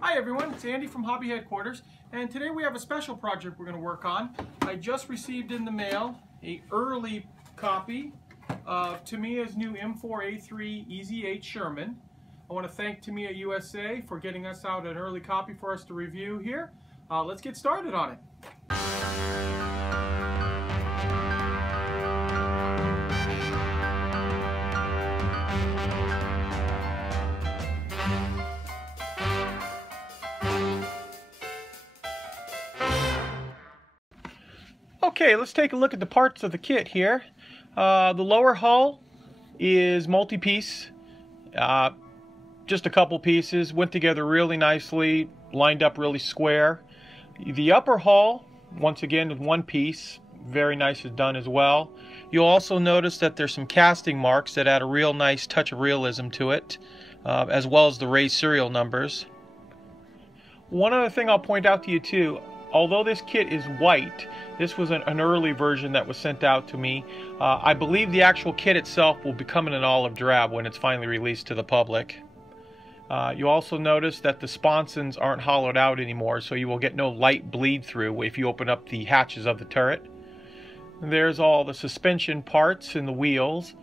Hi everyone, it's Andy from Hobby Headquarters, and today we have a special project we're going to work on. I just received in the mail an early copy of Tamiya's new M4A3E8 EZ8 Sherman. I want to thank Tamiya USA for getting us out an early copy for us to review here. Let's get started on it. Okay, let's take a look at the parts of the kit here. The lower hull is multi-piece, just a couple pieces, went together really nicely, lined up really square. The upper hull, once again, is one piece, very nice is done as well. You'll also notice that there's some casting marks that add a real nice touch of realism to it, as well as the raised serial numbers. One other thing I'll point out to you too, although this kit is white, this was an early version that was sent out to me. I believe the actual kit itself will become in an olive drab when it's finally released to the public. You also notice that the sponsons aren't hollowed out anymore, so you will get no light bleed through if you open up the hatches of the turret. There's all the suspension parts and the wheels.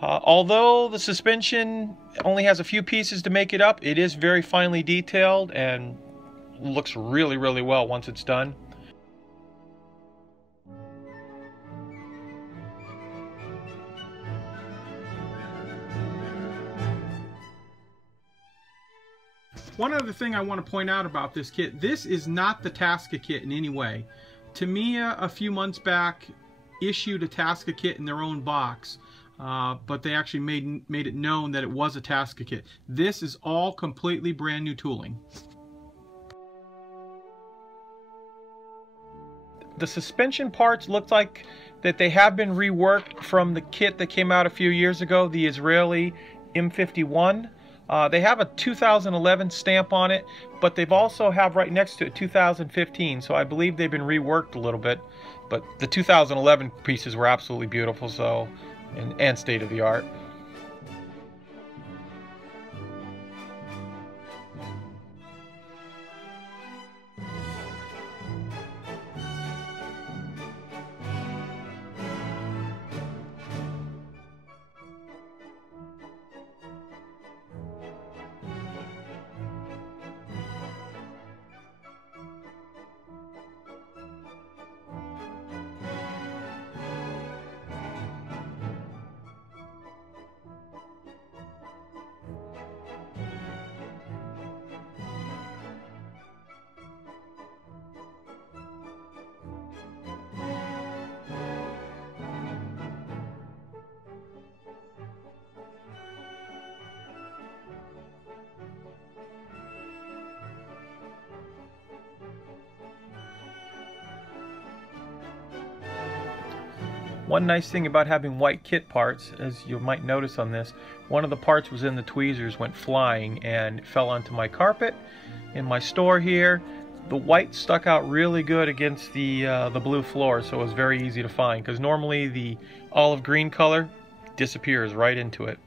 Although the suspension only has a few pieces to make it up, it is very finely detailed and looks really well once it's done. One other thing I want to point out about this kit, this is not the Tasca kit in any way. Tamiya a few months back issued a Tasca kit in their own box, but they actually made it known that it was a Tasca kit. This is all completely brand new tooling. The suspension parts look like that they have been reworked from the kit that came out a few years ago, the Israeli M51. They have a 2011 stamp on it, but they've also have right next to it 2015, so I believe they've been reworked a little bit. But the 2011 pieces were absolutely beautiful, so and state of the art. One nice thing about having white kit parts, as you might notice on this, one of the parts was in the tweezers, went flying and fell onto my carpet in my store here. The white stuck out really good against the blue floor, so it was very easy to find, because normally the olive green color disappears right into it.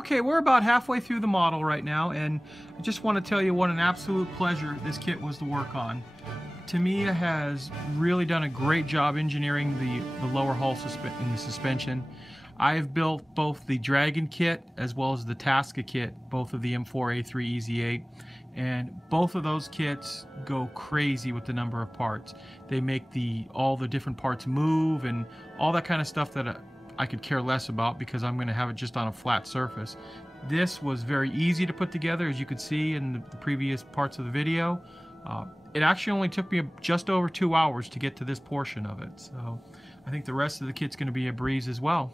Okay, we're about halfway through the model right now, and I just want to tell you what an absolute pleasure this kit was to work on. Tamiya has really done a great job engineering the lower hull in the suspension. I've built both the Dragon kit as well as the Tasca kit, both of the M4A3E EZ8, and both of those kits go crazy with the number of parts. They make all the different parts move and all that kind of stuff that I could care less about because I'm going to have it just on a flat surface. This was very easy to put together, as you could see in the previous parts of the video. It actually only took me just over 2 hours to get to this portion of it, so I think the rest of the kit's going to be a breeze as well.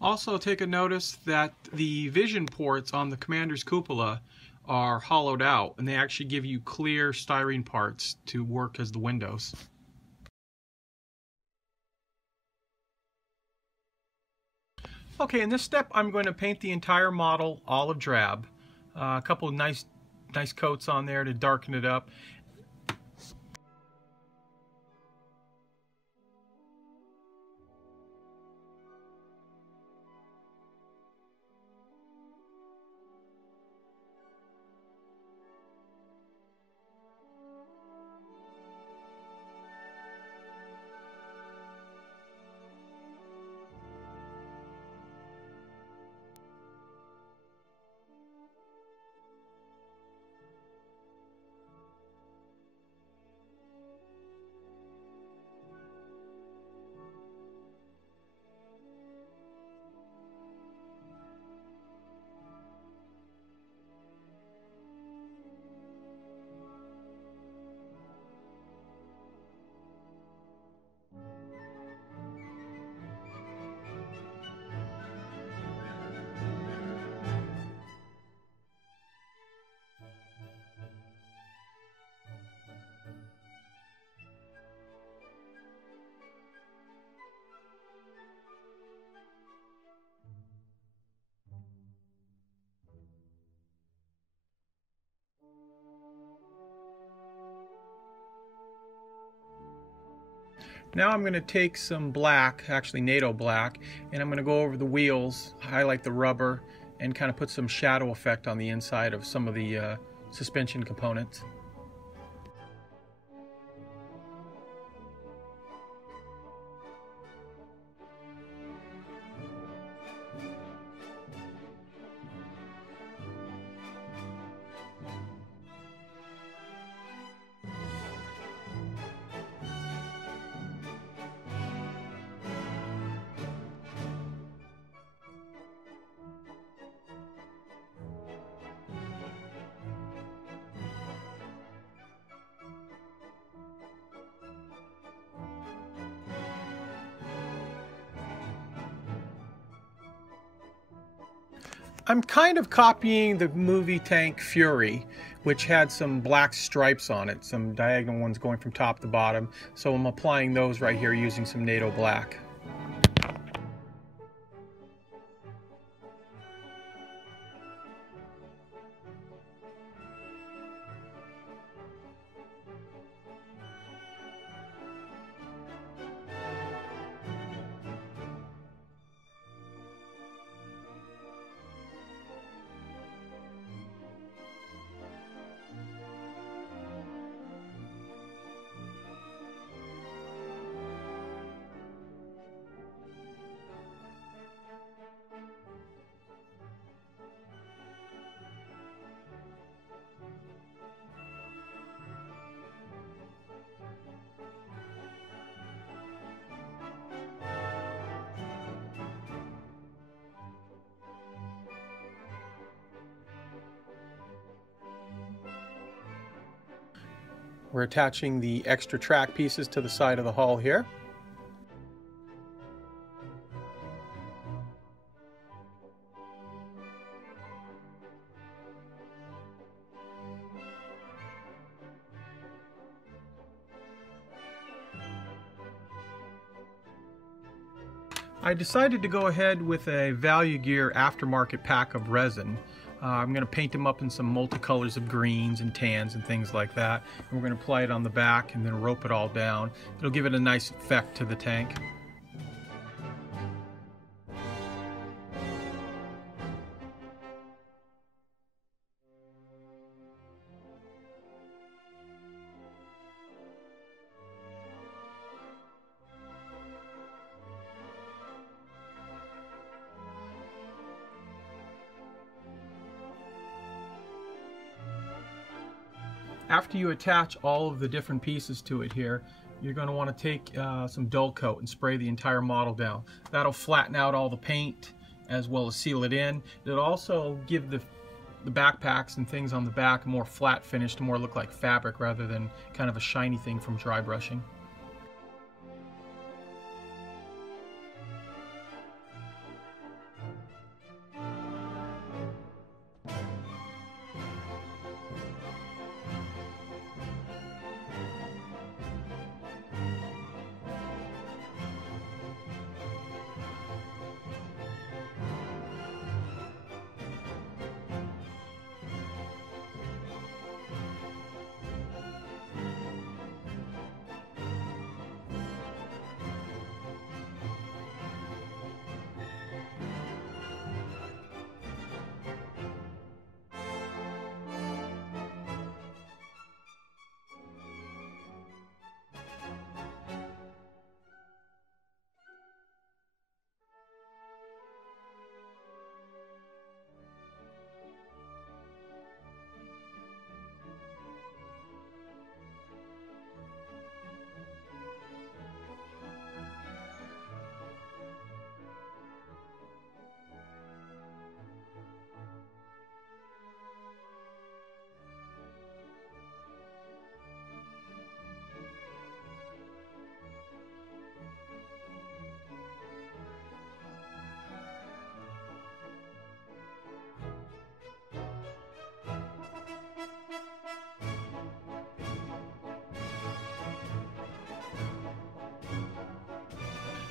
Also take a notice that the vision ports on the commander's cupola are hollowed out, and they actually give you clear styrene parts to work as the windows. Okay, in this step I'm going to paint the entire model olive drab. A couple of nice coats on there to darken it up. Now I'm going to take some black, actually NATO black, and I'm going to go over the wheels, highlight the rubber, and kind of put some shadow effect on the inside of some of the suspension components. I'm kind of copying the movie tank Fury, which had some black stripes on it, some diagonal ones going from top to bottom. So I'm applying those right here using some NATO black. We're attaching the extra track pieces to the side of the hull here. I decided to go ahead with a Value Gear aftermarket pack of resin. I'm going to paint them up in some multicolors of greens and tans and things like that. And we're going to apply it on the back and then rope it all down. It'll give it a nice effect to the tank. After you attach all of the different pieces to it here, you're going to want to take some dull coat and spray the entire model down. That'll flatten out all the paint as well as seal it in. It'll also give the backpacks and things on the back a more flat finish to more look like fabric rather than kind of a shiny thing from dry brushing.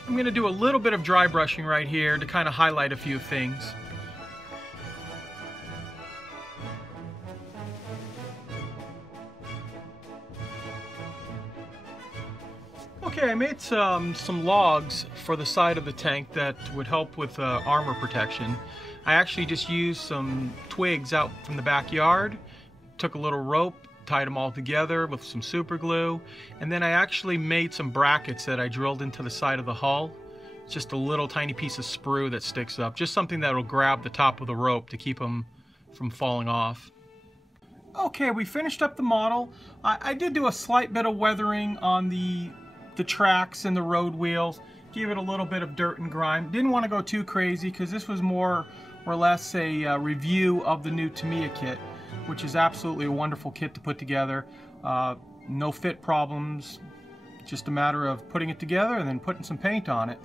I'm going to do a little bit of dry brushing right here to kind of highlight a few things. Okay, I made some logs for the side of the tank that would help with armor protection. I actually just used some twigs out from the backyard, took a little rope, tied them all together with some super glue, and then I actually made some brackets that I drilled into the side of the hull. It's just a little tiny piece of sprue that sticks up, just something that will grab the top of the rope to keep them from falling off. Okay, we finished up the model. I did do a slight bit of weathering on the tracks and the road wheels, gave it a little bit of dirt and grime. Didn't want to go too crazy because this was more or less a review of the new Tamiya kit, which is absolutely a wonderful kit to put together. No fit problems, just a matter of putting it together and then putting some paint on it.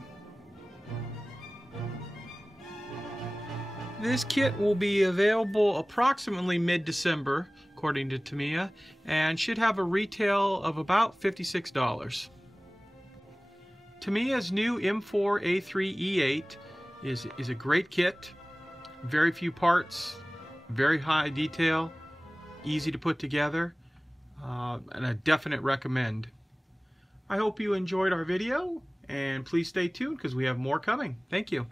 This kit will be available approximately mid-December, according to Tamiya, and should have a retail of about $56. Tamiya's new M4A3E8 is a great kit. Very few parts, very high detail, easy to put together, and a definite recommend. I hope you enjoyed our video, and please stay tuned because we have more coming. Thank you.